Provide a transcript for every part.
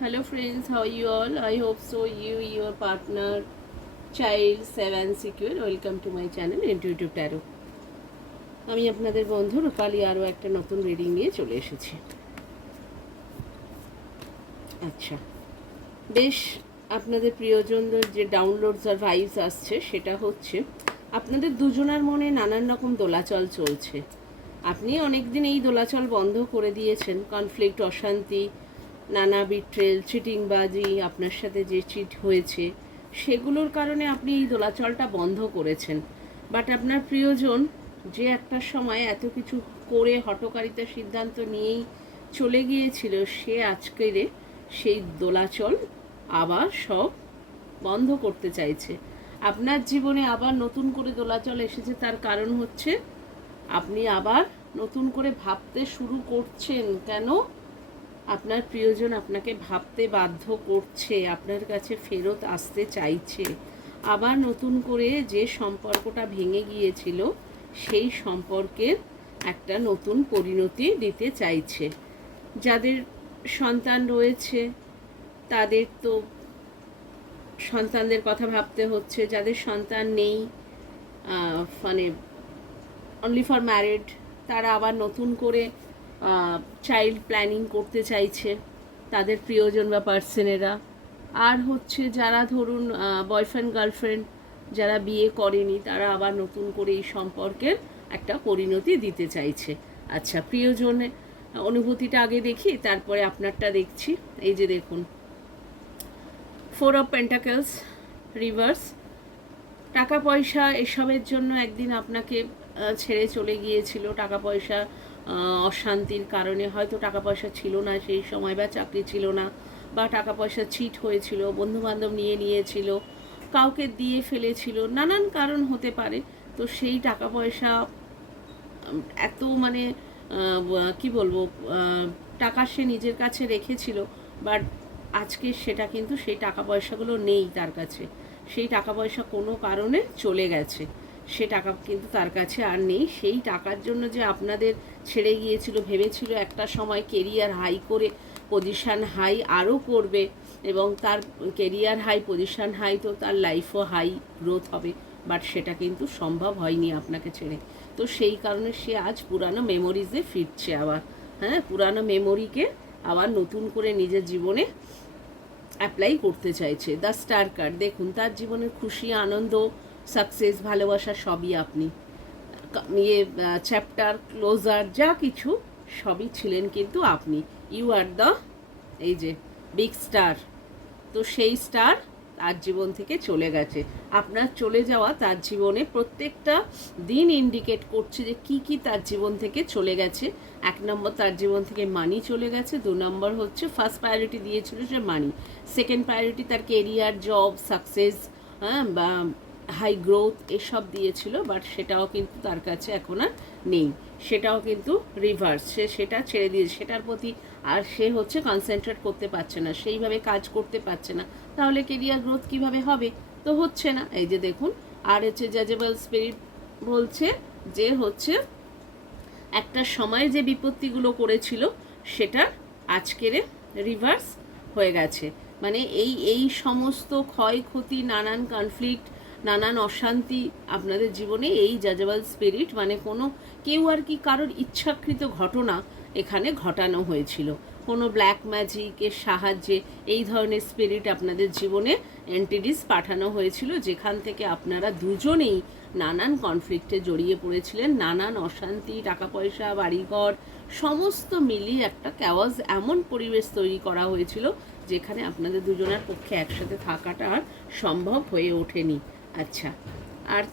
Hello friends, how are you all? I hope so. You, your partner, child, safe and secure. Welcome to my channel Intuitive Tarot. আমি আপনাদের বন্ধু রূপালী আরও একটা নতুন reading নিয়ে চলে এসেছি। আচ্ছা, বেশ আপনাদের প্রিয়জনদের যে ডাউনলোডস আর ভাইবস আসছে সেটা হচ্ছে আপনাদের দুজনার মনে নানান রকম দোলাচল চলছে। আপনি অনেকদিন এই দোলাচল বন্ধ করে দিয়েছেন। কনফ্লিক্ট, অশান্তি, নানা বিট্রেল, চিটিংবাজি, আপনার সাথে যে চিট হয়েছে সেগুলোর কারণে আপনি এই দোলাচলটা বন্ধ করেছেন। বাট আপনার প্রিয়জন যে একটা সময় এত কিছু করে হঠকারিতার সিদ্ধান্ত নিয়েই চলে গিয়েছিল, সে আজকের সেই দোলাচল আবার সব বন্ধ করতে চাইছে। আপনার জীবনে আবার নতুন করে দোলাচল এসেছে, তার কারণ হচ্ছে আপনি আবার নতুন করে ভাবতে শুরু করছেন। কেন? আপনার প্রিয়জন আপনাকে ভাবতে বাধ্য করছে, আপনার কাছে ফেরত আসতে চাইছে। আবার নতুন করে যে সম্পর্কটা ভেঙে গিয়েছিল সেই সম্পর্কের একটা নতুন পরিণতি দিতে চাইছে। যাদের সন্তান রয়েছে তাদের তো সন্তানদের কথা ভাবতে হচ্ছে, যাদের সন্তান নেই মানে অনলি ফর ম্যারিড, তারা আবার নতুন করে চাইল্ড প্ল্যানিং করতে চাইছে তাদের প্রিয়জন বা পার্সনেরা। আর হচ্ছে যারা ধরুন বয়ফ্রেন্ড গার্লফ্রেন্ড যারা বিয়ে করেনি, তারা আবার নতুন করে এই সম্পর্কের একটা পরিণতি দিতে চাইছে। আচ্ছা, প্রিয়জনের অনুভূতিটা আগে দেখি, তারপরে আপনারটা দেখছি। এই যে দেখুন, 4 অফ পেন্টাকেলস রিভার্স। টাকা পয়সা এসবের জন্য একদিন আপনাকে ছেড়ে চলে গিয়েছিল। টাকা পয়সা অশান্তির কারণে, হয়তো টাকা পয়সা ছিল না সেই সময়, বা চাকরি ছিল না, বা টাকা পয়সা চিট হয়েছিল, বন্ধুবান্ধব নিয়ে নিয়েছিল, কাউকে দিয়ে ফেলেছিল, নানান কারণ হতে পারে। তো সেই টাকা পয়সা এত মানে কি বলবো, টাকা সে নিজের কাছে রেখেছিল, বাট আজকে সেটা কিন্তু সেই টাকা পয়সাগুলো নেই তার কাছে। সেই টাকা পয়সা কোনো কারণে চলে গেছে, সে টাকা কিন্তু তার কাছে আর নেই। সেই টাকার জন্য যে আপনাদের ছেড়ে গিয়েছিল, ভেবেছিল একটা সময় কেরিয়ার হাই করে পজিশান হাই আরও করবে, এবং তার কেরিয়ার হাই, পজিশান হাই, তো তার লাইফও হাই গ্রোথ হবে, বাট সেটা কিন্তু সম্ভব হয়নি আপনাকে ছেড়ে। তো সেই কারণে সে আজ পুরানো মেমোরিজে ফিরছে আবার। হ্যাঁ, পুরানো মেমোরিকে আবার নতুন করে নিজের জীবনে অ্যাপ্লাই করতে চাইছে। দ্য স্টার কার্ড দেখুন, তার জীবনের খুশি, আনন্দ, সাকসেস, ভালোবাসা সবই আপনি। ইয়ে চ্যাপ্টার ক্লোজার যা কিছু সবই ছিলেন কিন্তু আপনি। ইউ আর দ্য, এই যে বিগ স্টার। তো সেই স্টার তার জীবন থেকে চলে গেছে। আপনার চলে যাওয়া তার জীবনে প্রত্যেকটা দিন ইন্ডিকেট করছে যে কি কি তার জীবন থেকে চলে গেছে। 1 নম্বর, তার জীবন থেকে মানি চলে গেছে। 2 নম্বর হচ্ছে ফার্স্ট প্রায়োরিটি দিয়েছিল সে মানি, সেকেন্ড প্রায়োরিটি তার কেরিয়ার, জব, সাকসেস, হ্যাঁ, বা হাই গ্রোথ এসব দিয়েছিল, বাট সেটাও কিন্তু তার কাছে এখন আর নেই। সেটাও কিন্তু রিভার্স, সে সেটা ছেড়ে দিয়েছে, সেটার প্রতি আর সে হচ্ছে কনসেন্ট্রেট করতে পারছে না, সেইভাবে কাজ করতে পারছে না। তাহলে কেরিয়ার গ্রোথ কিভাবে হবে? তো হচ্ছে না। এই যে দেখুন, আর হচ্ছে জাজেবল স্পিরিট বলছে যে হচ্ছে একটা সময় যে বিপত্তিগুলো করেছিল সেটা আজকের রিভার্স হয়ে গেছে। মানে এই সমস্ত ক্ষয়ক্ষতি, নানান কনফ্লিক্ট, নানান অশান্তি আপনাদের জীবনে এই জাজেবল স্পিরিট মানে কোনো কেউ আর কি কারোর ইচ্ছাকৃত ঘটনা এখানে ঘটানো হয়েছিল। কোনো ব্ল্যাক ম্যাজিকের সাহায্যে এই ধরনের স্পিরিট আপনাদের জীবনে এন্টিটিস পাঠানো হয়েছিল, যেখান থেকে আপনারা দুজনেই নানান কনফ্লিক্টে জড়িয়ে পড়েছিলেন। নানান অশান্তি, টাকা পয়সা, বাড়িঘর সমস্ত মিলিয়ে একটা ক্যাওয়াজ এমন পরিবেশ তৈরি করা হয়েছিল যেখানে আপনাদের দুজনের পক্ষে একসাথে থাকাটা আর সম্ভব হয়ে ওঠেনি। আচ্ছা, আর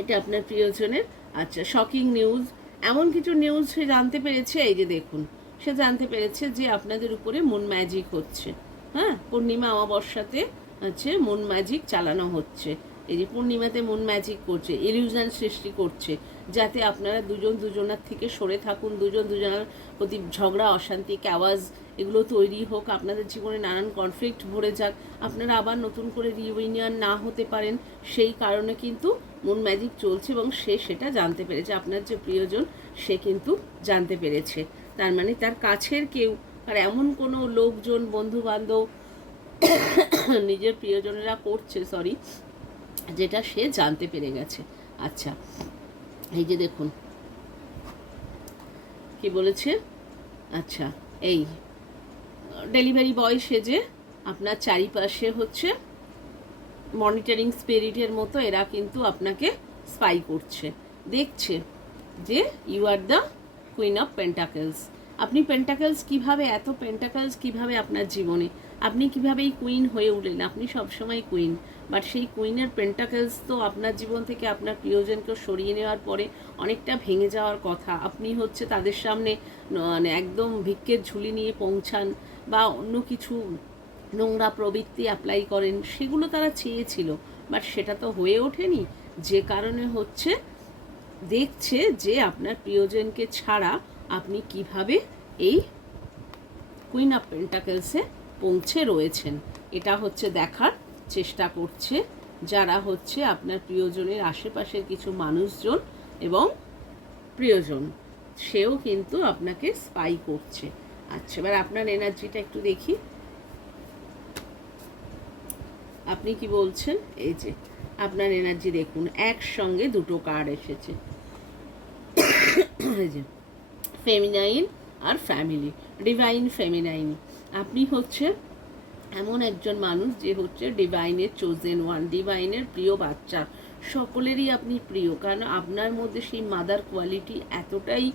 এটা আপনার প্রিয়জনের। আচ্ছা, শকিং নিউজ, এমন কিছু নিউজ সে জানতে পেরেছে। এই যে দেখুন, সে জানতে পেরেছে যে আপনাদের উপরে মুন ম্যাজিক হচ্ছে। হ্যাঁ, পূর্ণিমা অমাবস্যাতে হচ্ছে মুন ম্যাজিক চালানো হচ্ছে। এই যে পূর্ণিমাতে মুন ম্যাজিক করছে, ইলিউশন সৃষ্টি করছে, যাতে আপনারা দুজন দুজনার থেকে সরে থাকুন, দুজন দুজনের প্রতি ঝগড়া, অশান্তি, ক্যাওয়াজ এগুলো তৈরি হোক, আপনাদের জীবনে নানান কনফ্লিক্ট ভরে যাক, আপনারা আবার নতুন করে রিউনিয়ন না হতে পারেন। সেই কারণে কিন্তু মুন ম্যাজিক চলছে, এবং সে সেটা জানতে পেরেছে। আপনার যে প্রিয়জন সে কিন্তু জানতে পেরেছে। তার মানে তার কাছের কেউ আর এমন কোনো লোকজন, বন্ধু বান্ধব, নিজের প্রিয়জনেরা করছে, সরি, যেটা সে জানতে পেরে গেছে। আচ্ছা, এই যে দেখুন কি বলেছে। আচ্ছা, এই ডেলিভারি বয় সেজে আপনার চারিপাশে হচ্ছে মনিটরিং স্পিরিটের মতো এরা কিন্তু আপনাকে স্পাই করছে, দেখছে যে you are the queen of pentacles. আপনি পেন্টাকেলস কিভাবে, এত পেন্টাকেলস কিভাবে আপনার জীবনে, আপনি কিভাবে এই কুইন হয়ে উঠলেন? আপনি সবসময় কুইন, বাট সেই কুইনের পেন্টাকেলস তো আপনার জীবন থেকে আপনার প্রিয়জনকে সরিয়ে নেওয়ার পরে অনেকটা ভেঙে যাওয়ার কথা। আপনি হচ্ছে তাদের সামনে মানে একদম ভিক্ষের ঝুলি নিয়ে পৌঁছান বা অন্য কিছু নোংরা প্রবৃত্তি অ্যাপ্লাই করেন, সেগুলো তারা চেয়েছিল, বাট সেটা তো হয়ে ওঠেনি। যে কারণে হচ্ছে দেখছে যে আপনার প্রিয়জনকে ছাড়া আপনি কিভাবে এই কুইন অফ পেন্টাকেলসে পৌঁছে রয়েছেন, এটা হচ্ছে দেখার চেষ্টা করছে যারা হচ্ছে আপনার প্রিয়জনের আশেপাশের কিছু মানুষজন এবং প্রিয়জন, সেও কিন্তু আপনাকে স্পাই করছে। আচ্ছা, এবার আপনার এনার্জিটা একটু দেখি, আপনি কি বলছেন। এই যে আপনার এনার্জি দেখুন, একসঙ্গে দুটো কার্ড এসেছে, এই যে ফেমিনাইন আর ফ্যামিলি, ডিভাইন ফেমিনাইন। আপনি হচ্ছে এমন একজন মানুষ যে হচ্ছে ডিভাইনের চোজেন ওয়ান, ডিভাইনের প্রিয় বাচ্চা, সকলেরই আপনি প্রিয়, কারণ আপনার মধ্যে সেই মাদার কোয়ালিটি এতটাই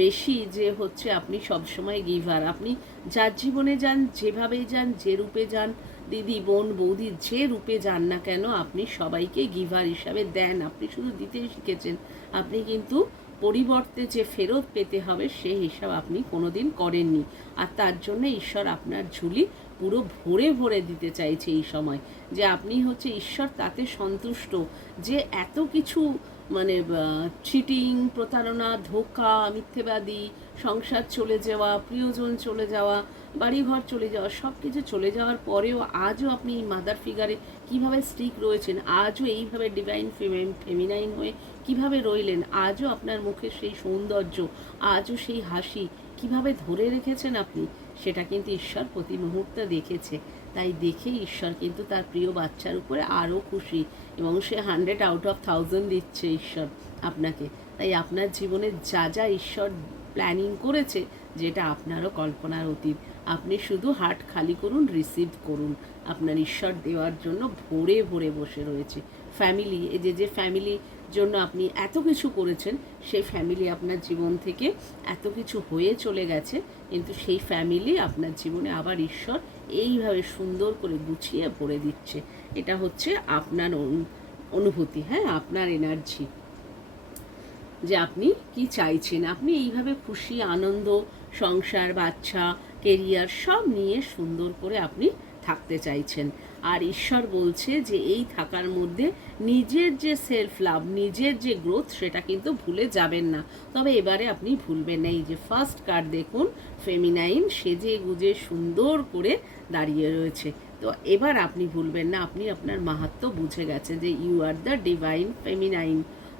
বেশি যে হচ্ছে আপনি সবসময় গিভার। আপনি যার জীবনে যান, যেভাবেই যান, যে রূপে যান, দিদি, বোন, বৌদি, যে রূপে যান না কেন, আপনি সবাইকে গিভার হিসাবে দেন। আপনি শুধু দিতেই শিখেছেন, আপনি কিন্তু পরিবর্তে যে ফেরত পেতে হবে সে হিসাব আপনি কোনোদিন করেননি। আর তার জন্য ঈশ্বর আপনার ঝুলি পুরো ভরে ভরে দিতে চাইছে এই সময়, যে আপনি হচ্ছে ঈশ্বর তাতে সন্তুষ্ট যে এত কিছু মানে চিটিং, প্রতারণা, ধোঁকা, মিথ্যেবাদী, সংসার চলে যাওয়া, প্রিয়জন চলে যাওয়া, বাড়িঘর চলে যাওয়া, সব কিছু চলে যাওয়ার পরেও আজও আপনি এই মাদার ফিগারে কীভাবে স্টিক রয়েছেন, আজও এইভাবে ডিভাইন ফেমিনাইন হয়ে কিভাবে রইলেন, আজও আপনার মুখে সেই সৌন্দর্য, আজও সেই হাসি কিভাবে ধরে রেখেছেন আপনি, সেটা কিন্তু ঈশ্বর প্রতি মুহূর্তে দেখেছে। তাই দেখে ঈশ্বর কিন্তু তার প্রিয় বাচ্চার উপরে আরও খুশি, এবং সে 100 আউট অফ 1000 দিচ্ছে ঈশ্বর আপনাকে। তাই আপনার জীবনে যা যা ঈশ্বর প্ল্যানিং করেছে, যেটা আপনারও কল্পনার অতীত, আপনি শুধু হার্ট খালি করুন, রিসিভ করুন। আপনার ঈশ্বর দেওয়ার জন্য ভরে ভরে বসে রয়েছে। ফ্যামিলি, এই যে ফ্যামিলি জন্য আপনি এত কিছু করেছেন, সেই ফ্যামিলি আপনার জীবন থেকে এত কিছু হয়ে চলে গেছে, কিন্তু সেই ফ্যামিলি আপনার জীবনে আবার ঈশ্বর এইভাবে সুন্দর করে গুছিয়ে ভরে দিচ্ছে। এটা হচ্ছে আপনার অনুভূতি, হ্যাঁ, আপনার এনার্জি, যে আপনি কি চাইছেন। আপনি এইভাবে খুশি, আনন্দ, সংসার, বাচ্চা, কেরিয়ার সব নিয়ে সুন্দর করে আপনি থাকতে চাইছেন। আর ঈশ্বর বলছে যে এই থাকার মধ্যে নিজের যে সেলফ লাভ, নিজের যে গ্রোথ, সেটা কিন্তু ভুলে যাবেন না। তবে এবারে আপনি ভুলবেন না। এই যে ফার্স্ট কার্ড দেখুন, ফেমিনাইন সেজে গুজে সুন্দর করে দাঁড়িয়ে রয়েছে। তো এবার আপনি ভুলবেন না, আপনি আপনার মাহাত্ম্য বুঝে গেছেন যে you are the divine feminine.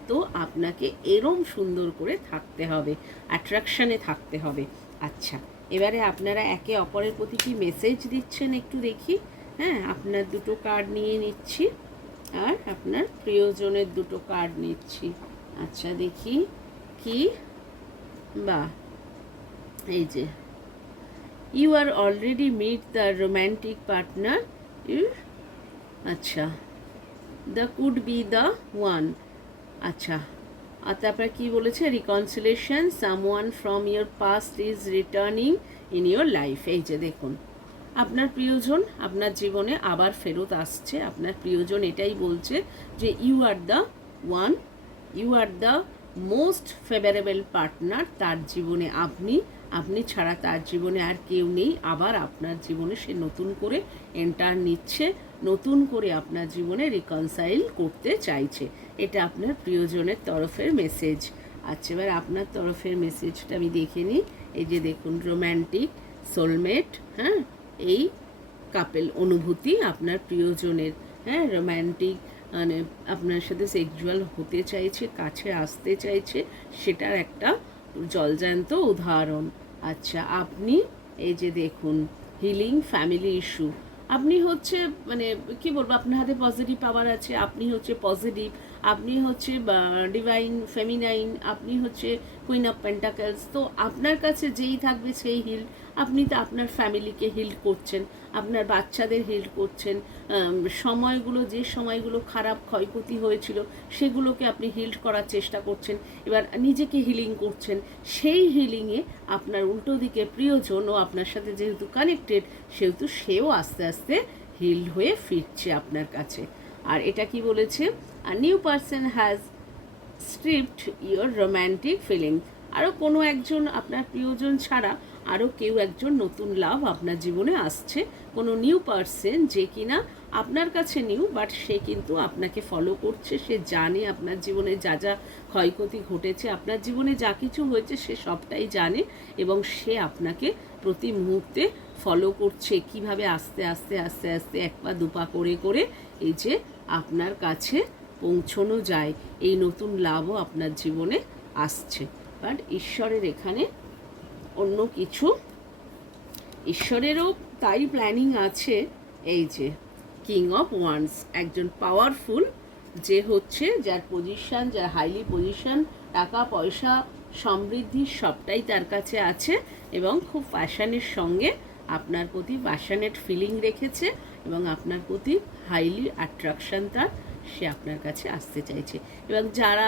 তো আপনাকে এরম সুন্দর করে থাকতে হবে, অ্যাট্রাকশানে থাকতে হবে। আচ্ছা, এবারে আপনারা একে অপরের প্রতি কি মেসেজ দিচ্ছেন একটু দেখি। হ্যাঁ, আপনার দুটো কার্ড নিয়ে নিচ্ছি আর আপনার প্রিয়জনের দুটো কার্ড নিচ্ছি। আচ্ছা, দেখি কি, বা এই যে you are already meet the romantic partner you, আচ্ছা, they could be the one. আচ্ছা, আর তারপরে কী বলেছে, reconciliation, someone from your past is returning in your life. এই যে দেখুন, আপনার প্রিয়জন আপনার জীবনে আবার ফেরত আসছে। আপনার প্রিয়জন এটাই বলছে যে you are the one, you are the most favourable partner. তার জীবনে আপনি ছাড়া তার জীবনে আর কেউ নেই। আবার আপনার জীবনে সে নতুন করে এন্টার নিচ্ছে, নতুন করে আপনার জীবনে রিকনসাইল করতে চাইছে। এটা আপনার প্রিয়জনের তরফের মেসেজ। আচ্ছা, এবার আপনার তরফের মেসেজটা আমি দেখে নিই। এই যে দেখুন, রোম্যান্টিক, সোলমেট, হ্যাঁ, এই কাপেল অনুভূতি আপনার প্রিয়জনের, হ্যাঁ, রোম্যান্টিক, মানে আপনার সাথে সেক্সুয়াল হতে চাইছে, কাছে আসতে চাইছে, সেটার একটা জলজ্যান্ত উদাহরণ। আচ্ছা, আপনি এই যে দেখুন, হিলিং ফ্যামিলি ইস্যু। আপনি হচ্ছে মানে কি বলবো, আপনার হাতে পজিটিভ পাওয়ার আছে, আপনি হচ্ছে পজিটিভ, আপনি হচ্ছে ডিভাইন ফেমিনাইন, আপনি হচ্ছে কুইন অফ পেন্টাকেলস। তো আপনার কাছে যেই থাকবে সেই হিল। আপনি তো আপনার ফ্যামিলিকে হিল করছেন, আপনার বাচ্চাদের হিল করছেন, সময়গুলো যে সময়গুলো খারাপ ক্ষয়ক্ষতি হয়েছিল সেগুলোকে আপনি হিল করার চেষ্টা করছেন, এবার নিজেকে হিলিং করছেন। সেই হিলিংয়ে আপনার উল্টো দিকে প্রিয়জন ও আপনার সাথে যেহেতু কানেক্টেড, সেহেতু সেও আস্তে আস্তে হিল হয়ে ফিরছে আপনার কাছে। আর এটা কি বলেছে, a new person has stripped your romantic feeling. আরও কোনো একজন আপনার প্রিয়জন ছাড়া আরও কেউ একজন নতুন লাভ আপনার জীবনে আসছে, কোনো নিউ পারসন যে কিনা আপনার কাছে নিউ, বাট সে কিন্তু আপনাকে ফলো করছে, সে জানে আপনার জীবনে যা যা ক্ষয়ক্ষতি ঘটেছে, আপনার জীবনে যা কিছু হয়েছে সে সবটাই জানে, এবং সে আপনাকে প্রতি মুহূর্তে ফলো করছে কিভাবে আস্তে আস্তে আস্তে আস্তে এক পা দুপা করে করে এই যে আপনার কাছে পৌঁছানো যায়, এই নতুন লাভও আপনার জীবনে আসছে। বাট ঈশ্বরের এখানে অন্য কিছু, ঈশ্বরেরও তাই প্ল্যানিং আছে। এই যে কিং অফ ওয়ান্স, একজন পাওয়ারফুল, যে হচ্ছে যার পজিশন, যার হাইলি পজিশন, টাকা পয়সা সমৃদ্ধি সবটাই তার কাছে আছে, এবং খুব প্যাশনের সঙ্গে আপনার প্রতি প্যাশনেট ফিলিং রেখেছে, এবং আপনার প্রতি হাইলি অ্যাট্রাকশন তার, সে আপনার কাছে আসতে চাইছে। এবং যারা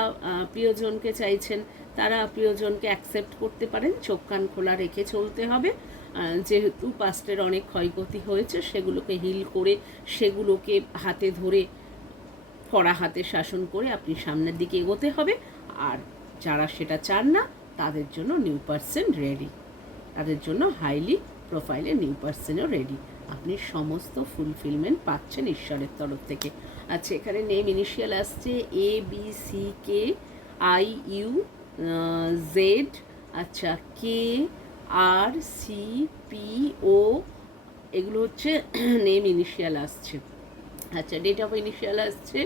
প্রিয়জনকে চাইছেন তারা প্রিয়জনকে অ্যাকসেপ্ট করতে পারেন, চোখ কান খোলা রেখে চলতে হবে। যেহেতু পাস্টের অনেক ক্ষয়ক্ষতি হয়েছে, সেগুলোকে হিল করে, সেগুলোকে হাতে ধরে, কড়া হাতে শাসন করে আপনি সামনের দিকে এগোতে হবে। আর যারা সেটা চান না, তাদের জন্য নিউ পারসন রেডি, তাদের জন্য হাইলি প্রোফাইলে নিউ পারসনও রেডি। আপনি সমস্ত ফুলফিলমেন্ট পাচ্ছেন ঈশ্বরের তরফ থেকে। আচ্ছা, এখানে নেম ইনিশিয়াল আসছে ABCKIU জেড, আচ্ছা KRCPO, এগুলো হচ্ছে নেম ইনিশিয়াল আসছে। আচ্ছা, ডেট অফ ইনিশিয়াল আসছে।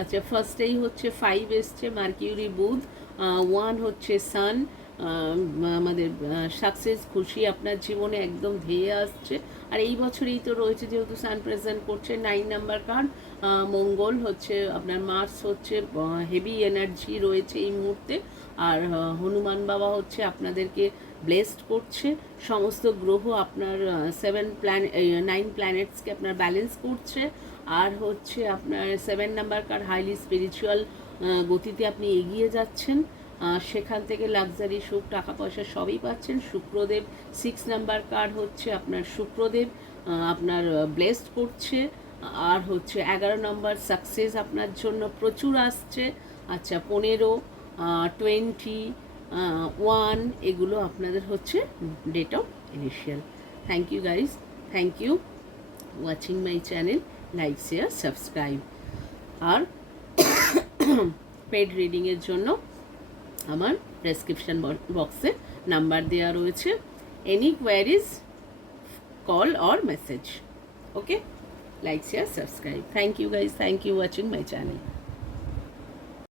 আচ্ছা, ফার্স্টেই হচ্ছে 5 এসছে, মার্কিউরি বুধ, 1 হচ্ছে সান। আমাদের সাকসেস খুশি আপনার জীবনে একদম ধেয়ে আসছে। আর এই বছরেই তো রয়েছে, যেহেতু সান প্রেজেন্ট করছে, 9 নাম্বার কার্ড। মঙ্গল হচ্ছে আপনার, মার্স হচ্ছে হেভি এনার্জি রয়েছে এই মুহূর্তে। আর হনুমান বাবা হচ্ছে আপনাদেরকে ব্লেসড করছে। সমস্ত গ্রহ আপনার 9 প্ল্যানেটসকে আপনার ব্যালেন্স করছে। আর হচ্ছে আপনার 7 নাম্বার কার্ড, হাইলি স্পিরিচুয়াল গতিতে আপনি এগিয়ে যাচ্ছেন, সেখান থেকে লাক্সারি সুখ টাকা পয়সা সবই পাচ্ছেন। শুক্রদেব 6 নাম্বার কার্ড হচ্ছে আপনার, শুক্রদেব আপনার ব্লেসড করছে। আর হচ্ছে 11 নম্বর সাকসেস আপনার জন্য প্রচুর আসছে। আচ্ছা, 15, 21 এগুলো আপনাদের হচ্ছে date of initial. Thank you guys, thank you watching my channel, like share subscribe. আর পেড রিডিংয়ের জন্য আমার ডেসক্রিপশন বক্সে নাম্বার দেওয়া রয়েছে, any queries call or message. Okay, like share subscribe. Thank you guys, thank you watching my channel.